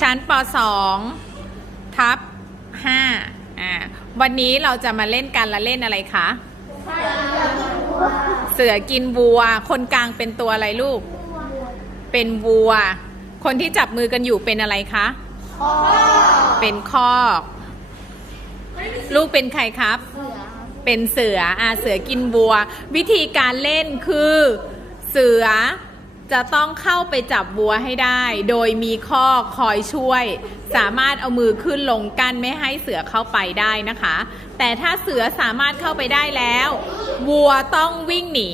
ชั้นป 2 ทับ5อ่าวันนี้เราจะมาเล่นกันละเล่นอะไรคะ เสือกินวัว คนกลางเป็นตัวอะไรลูก เป็นวัว คนที่จับมือกันอยู่เป็นอะไรคะเป็นคอก ลูกเป็นใครครับ เป็นเสืออาเสือกินวัว วิธีการเล่นคือ เสือ จะต้องเข้าไปจับวัวให้ได้ โดยมีข้อคอยช่วย สามารถเอามือขึ้นลงกันไม่ให้เสือเข้าไปได้นะคะ แต่ถ้าเสือสามารถเข้าไปได้แล้ว วัวต้องวิ่งหนี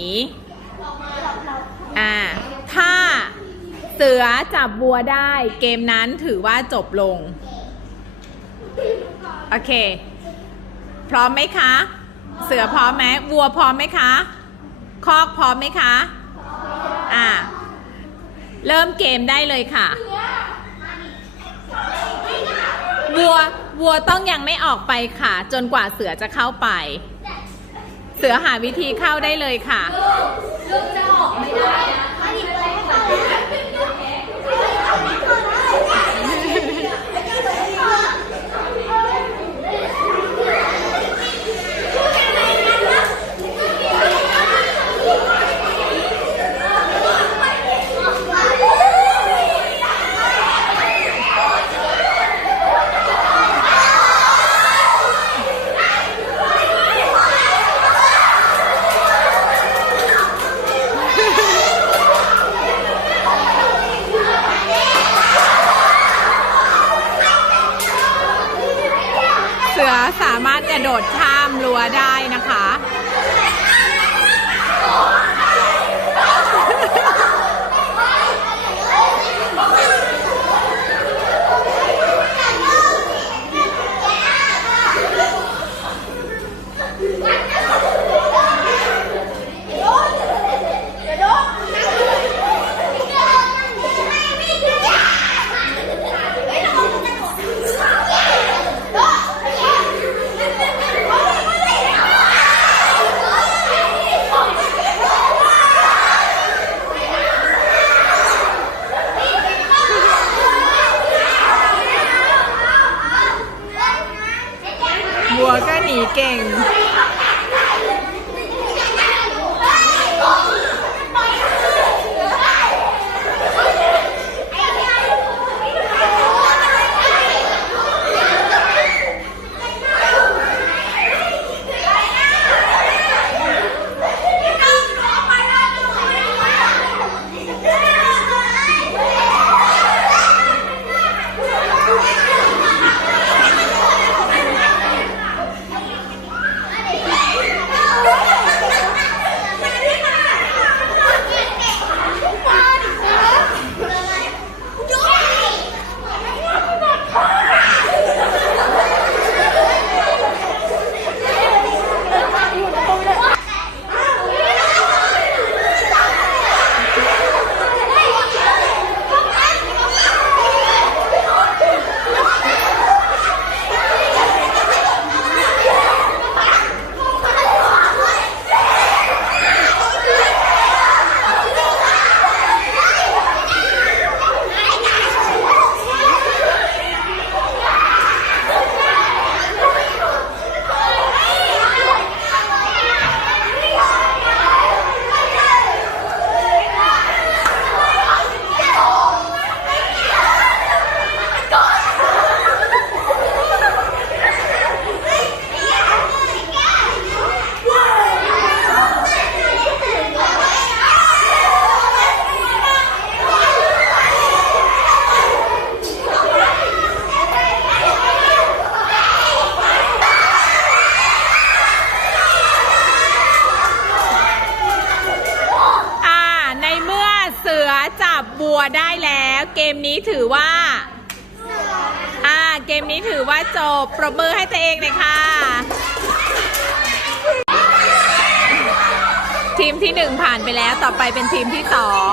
อ่าถ้าเสือจับวัวได้เกมนั้นถือว่าจบลง โอเค พร้อมไหมคะ เสือพร้อมไหมวัวพร้อมไหมคะ คอกพร้อมไหมคะ อ่า เริ่มเกมได้เลยค่ะ วัว วัวต้องยังไม่ออกไปค่ะ จนกว่าเสือจะเข้าไป เสือหาวิธีเข้าได้เลยค่ะ ลูกจะออกไม่ได้นะ สามารถกระโดดข้ามรั้วได้นะคะ วัว ได้แล้ว เกมนี้ถือว่าอ่า เกมนี้ถือว่าจบ ปรบมือให้ตัวเองเลยค่ะ ทีมที่หนึ่งผ่านไปแล้วต่อไปเป็นทีมที่สอง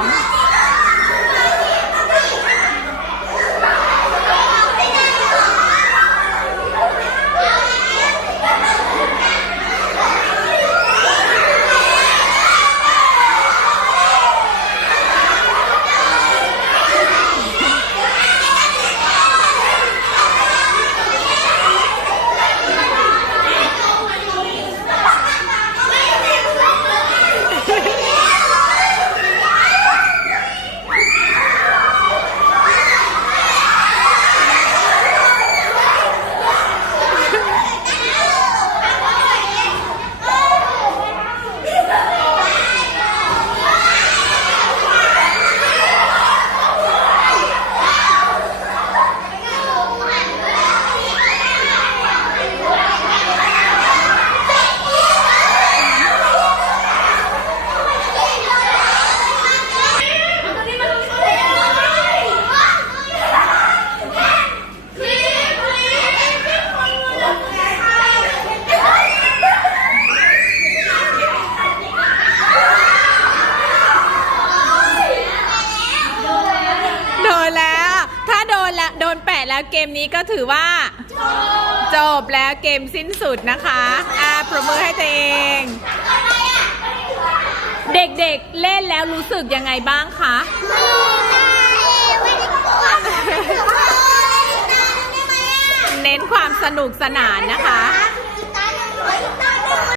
แล้วเกมนี้ก็ถือว่า จบแล้วเกมสิ้นสุดนะคะอ่าปรบมือให้ตัวเอง เด็กๆเล่นแล้วรู้สึกยังไงบ้างคะเน้นความสนุกสนานนะคะ